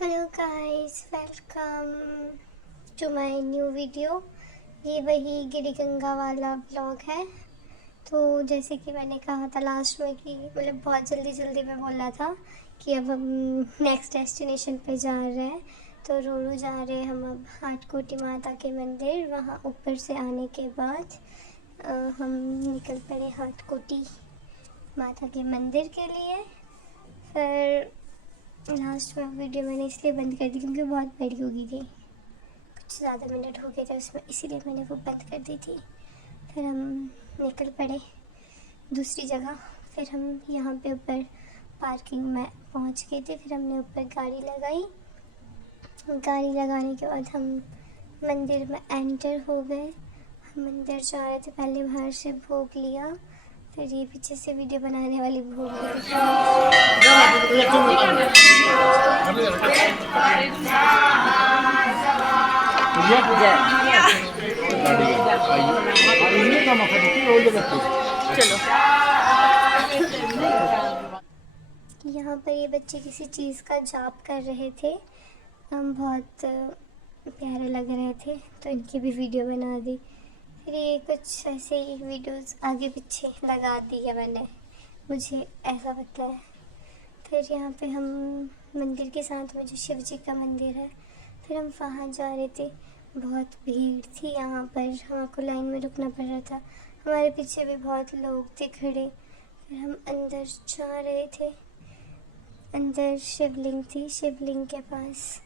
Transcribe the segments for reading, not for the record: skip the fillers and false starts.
Hello guys, welcome to my new video. ये वही गिरिगंगा वाला ब्लॉग है। तो जैसे कि मैंने कहा था लास्ट में कि मतलब बहुत जल्दी जल्दी में बोला था कि अब हम नेक्स्ट डेस्टिनेशन पे जा रहे हैं। तो रोडू जा रहे हैं हम अब हाटकोटी माता के मंदिर। वहाँ ऊपर से आने के बाद हम निकल पड़े हाटकोटी माता के मंदिर के लिए। फिर लास्ट में वीडियो मैंने इसलिए बंद कर दी क्योंकि बहुत बड़ी हो गई थी, कुछ ज़्यादा मिनट हो गए थे उसमें, इसीलिए मैंने वो बंद कर दी थी। फिर हम निकल पड़े दूसरी जगह। फिर हम यहाँ पे ऊपर पार्किंग में पहुँच गए थे। फिर हमने ऊपर गाड़ी लगाई। गाड़ी लगाने के बाद हम मंदिर में एंटर हो गए। हम मंदिर जा रहे थे, पहले बाहर से भोग लिया। फिर ये पीछे से वीडियो बनाने वाली भोग यहाँ पर ये बच्चे किसी चीज़ का जाप कर रहे थे। हम बहुत प्यारे लग रहे थे तो इनकी भी वीडियो बना दी। फिर ये कुछ ऐसे ही वीडियोस आगे पीछे लगा दी है मैंने, मुझे ऐसा लगता है। फिर यहाँ पे हम मंदिर के साथ में जो शिव जी का मंदिर है, फिर हम वहाँ जा रहे थे। बहुत भीड़ थी यहाँ पर, हमको लाइन में रुकना पड़ रहा था। हमारे पीछे भी बहुत लोग थे खड़े। फिर हम अंदर जा रहे थे। अंदर शिवलिंग थी, शिवलिंग के पास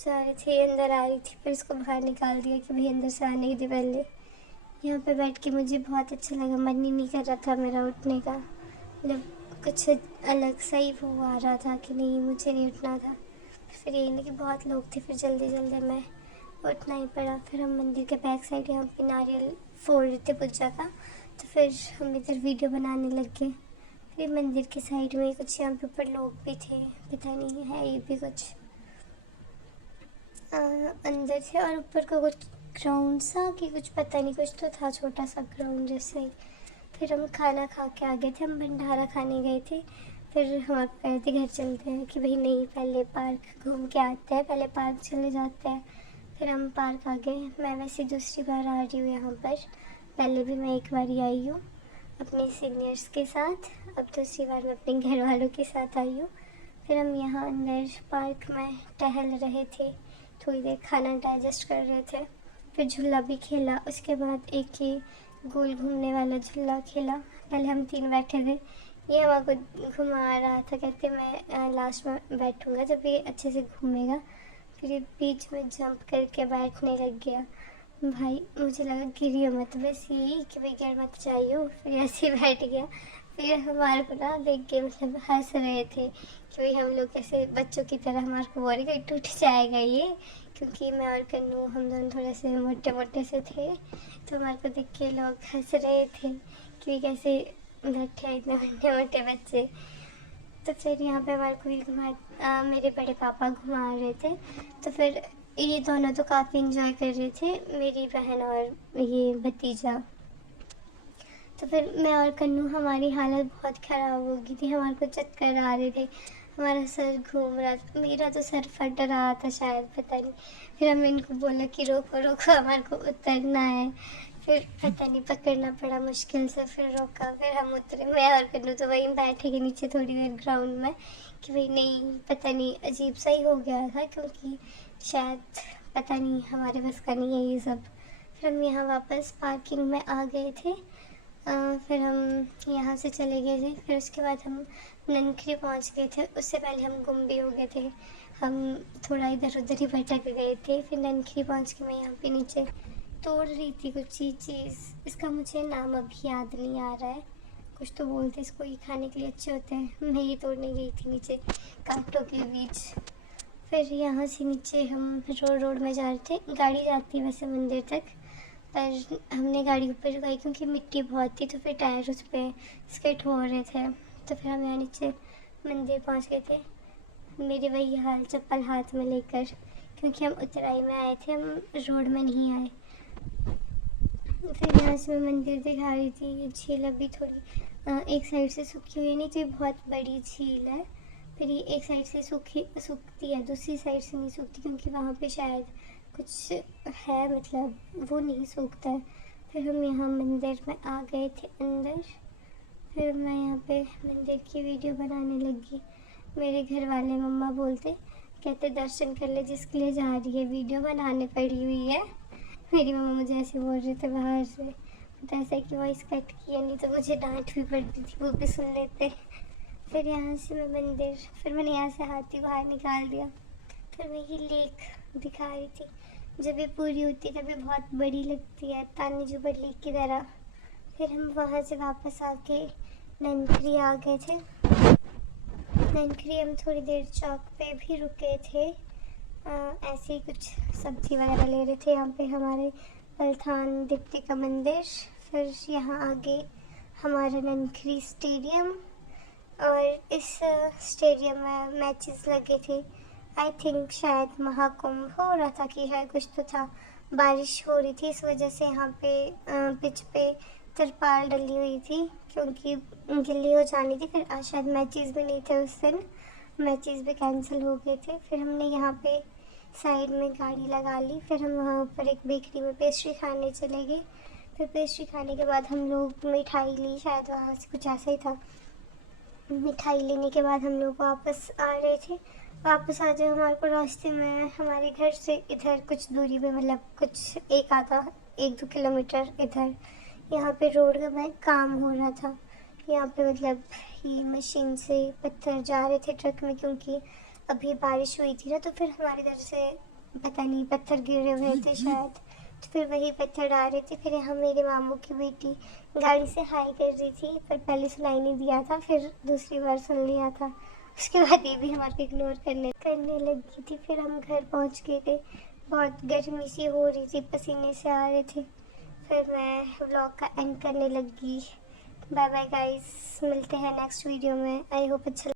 जा रहे थे, अंदर आ रही थी। फिर उसको बाहर निकाल दिया कि भाई अंदर से आने ही दे पहले। यहाँ पे बैठ के मुझे बहुत अच्छा लगा, मन ही नहीं कर रहा था मेरा उठने का। मतलब कुछ अलग सा ही वो आ रहा था कि नहीं, मुझे नहीं उठना था। फिर यही नहीं कि बहुत लोग थे, फिर जल्दी जल्दी में उठना ही पड़ा। फिर हम मंदिर के बैक साइड यहाँ पे नारियल फोड़ रहे थे पूजा का, तो फिर हम इधर वीडियो बनाने लग गए। फिर मंदिर के साइड में कुछ यहाँ पे ऊपर लोग भी थे, पता नहीं है ये भी कुछ अंदर थे। और ऊपर का कुछ ग्राउंड सा कि कुछ पता नहीं, कुछ तो था छोटा सा ग्राउंड जैसे ही। फिर हम खाना खा के आ गए थे, हम भंडारा खाने गए थे। फिर हम कहे थे घर चलते हैं कि भाई नहीं, पहले पार्क घूम के आते हैं, पहले पार्क चले जाते हैं। फिर हम पार्क आ गए। मैं वैसे दूसरी बार आ रही हूँ यहाँ पर, पहले भी मैं एक बार ही आई हूँ अपने सीनियर्स के साथ, अब दूसरी बार मैं अपने घर वालों के साथ आई हूँ। फिर हम यहाँ अंदर पार्क में टहल रहे थे, थोड़ी देर खाना डाइजेस्ट कर रहे थे। फिर झूला भी खेला, उसके बाद एक ही गोल घूमने वाला झूला खेला। पहले हम 3 बैठे थे, ये हमको घुमा रहा था, कहते मैं लास्ट में बैठूंगा जब ये अच्छे से घूमेगा। फिर ये बीच में जंप करके बैठने लग गया। भाई मुझे लगा गिरी मत, बस यही कि भाई गिर मत जाइयो। फिर ऐसे ही बैठ गया। फिर हमारे को ना देख के मतलब हंस रहे थे कि भाई हम लोग कैसे बच्चों की तरह, हमारे को बोल रहे टूट जाएगा ये, क्योंकि मैं और कन्नू हम दोनों थोड़े से मोटे मोटे से थे। तो हमारे को देख के लोग हंस रहे थे कि कैसे बैठे हैं इतने मोटे मोटे बच्चे। तो फिर यहाँ पे हमारे को भी मेरे बड़े पापा घुमा रहे थे। तो फिर ये दोनों तो काफ़ी इंजॉय कर रहे थे, मेरी बहन और ये भतीजा। तो फिर मैं और कन्नू, हमारी हालत बहुत ख़राब हो गई थी, हमारे को चक्कर आ रहे थे, हमारा सर घूम रहा था, मेरा तो सर फट रहा था शायद, पता नहीं। फिर हमने इनको बोला कि रोको रोको, हमारे को उतरना है। फिर पता नहीं पकड़ना पड़ा मुश्किल से, फिर रोका, फिर हम उतरे। मैं और कन्नू तो वहीं बैठे के नीचे थोड़ी देर ग्राउंड में कि भाई नहीं, पता नहीं अजीब सा ही हो गया था, क्योंकि शायद पता नहीं हमारे बस का नहीं है ये सब। फिर हम यहाँ वापस पार्किंग में आ गए थे। फिर हम यहाँ से चले गए थे। फिर उसके बाद हम ननखरी पहुँच गए थे, उससे पहले हम गुम भी हो गए थे, हम थोड़ा इधर उधर ही भटक गए थे। फिर ननखरी पहुँच के मैं यहाँ पे नीचे तोड़ रही थी कुछ चीज़, इसका मुझे नाम अभी याद नहीं आ रहा है, कुछ तो बोलते इसको, ये खाने के लिए अच्छे होते हैं। मैं ये तोड़ने गई थी नीचे कांटों के बीच। फिर यहाँ से नीचे हम रोड में जा रहे थे, गाड़ी जाती है वैसे मंदिर तक, पर हमने गाड़ी ऊपर रुकाई क्योंकि मिट्टी बहुत थी, तो फिर टायर उस पर स्किड हो रहे थे। तो फिर हम यहाँ नीचे मंदिर पहुँच गए थे, मेरे वही हाल चप्पल हाथ में लेकर, क्योंकि हम उतराई में आए थे, हम रोड में नहीं आए। फिर यहाँ से मैं मंदिर दिखा रही थी। ये झील अभी थोड़ी एक साइड से सूखी हुई नहीं, तो ये बहुत बड़ी झील है, फिर ये एक साइड से सूखती है, दूसरी साइड से नहीं सूखती क्योंकि वहाँ पे शायद कुछ है, मतलब वो नहीं सूखता है। फिर हम यहाँ मंदिर में आ गए थे अंदर। फिर मैं यहाँ पे मंदिर की वीडियो बनाने लगी। मेरे घर वाले मम्मा कहते दर्शन कर ले, जिसके लिए जा रही है वीडियो बनाने पड़ी हुई है। मेरी मम्मा मुझे ऐसे बोल रहे थे बाहर से, तो ऐसा कि वॉइस कट किया, नहीं तो मुझे डांट भी पड़ती थी, वो भी सुन लेते। फिर यहाँ से मैं मंदिर, फिर मैंने यहाँ से हाथी बाहर निकाल दिया। फिर मैं ये लेक दिखा रही थी, जब ये पूरी होती है तब ये बहुत बड़ी लगती है, तानी जुबर लेक की तरह। फिर हम वहाँ से वापस आके ननखरी आ गए थे। ननखरी हम थोड़ी देर चौक पे भी रुके थे, ऐसे ही कुछ सब्जी वगैरह ले रहे थे। यहाँ पे हमारे पलथान दिप्ति का मंदिर, फिर यहाँ आगे हमारा ननखरी स्टेडियम, और इस स्टेडियम में मैचेस लगे थे। आई थिंक शायद महाकुंभ हो रहा था कि शायद कुछ तो था। बारिश हो रही थी, इस वजह से यहाँ पे पिच पे तिरपाल डली हुई थी क्योंकि गिल्ली हो जानी थी। फिर आज शायद मैचेस भी नहीं थे उस दिन, मैचेस भी कैंसिल हो गए थे। फिर हमने यहाँ पे साइड में गाड़ी लगा ली। फिर हम वहाँ पर एक बेकरी में पेस्ट्री खाने चले गए। फिर पेस्ट्री खाने के बाद हम लोग मिठाई ली, शायद वहाँ से कुछ ऐसा ही था। मिठाई लेने के बाद हम लोग वापस आ रहे थे। वापस आ जाए हमारे को रास्ते में हमारे घर से इधर कुछ दूरी पे, मतलब कुछ एक आधा 1-2 किलोमीटर इधर, यहाँ पे रोड का काम हो रहा था। यहाँ पे मतलब ये मशीन से पत्थर जा रहे थे ट्रक में, क्योंकि अभी बारिश हुई थी ना, तो फिर हमारे इधर से पता नहीं पत्थर गिरे हुए थे शायद, तो फिर वही पत्थर डाल रहे थे। फिर यहाँ मेरे मामू की बेटी गाड़ी से हाई कर रही थी, पर पहले सुनाई नहीं दिया था, फिर दूसरी बार सुन लिया था। उसके बाद ये भी हमारे को इग्नोर करने लगी थी। फिर हम घर पहुँच गए थे, बहुत गर्मी सी हो रही थी, पसीने से आ रहे थे। फिर मैं व्लॉग का एंड करने लगी। बाय बाय गाइस, मिलते हैं नेक्स्ट वीडियो में। आई होप अच्छा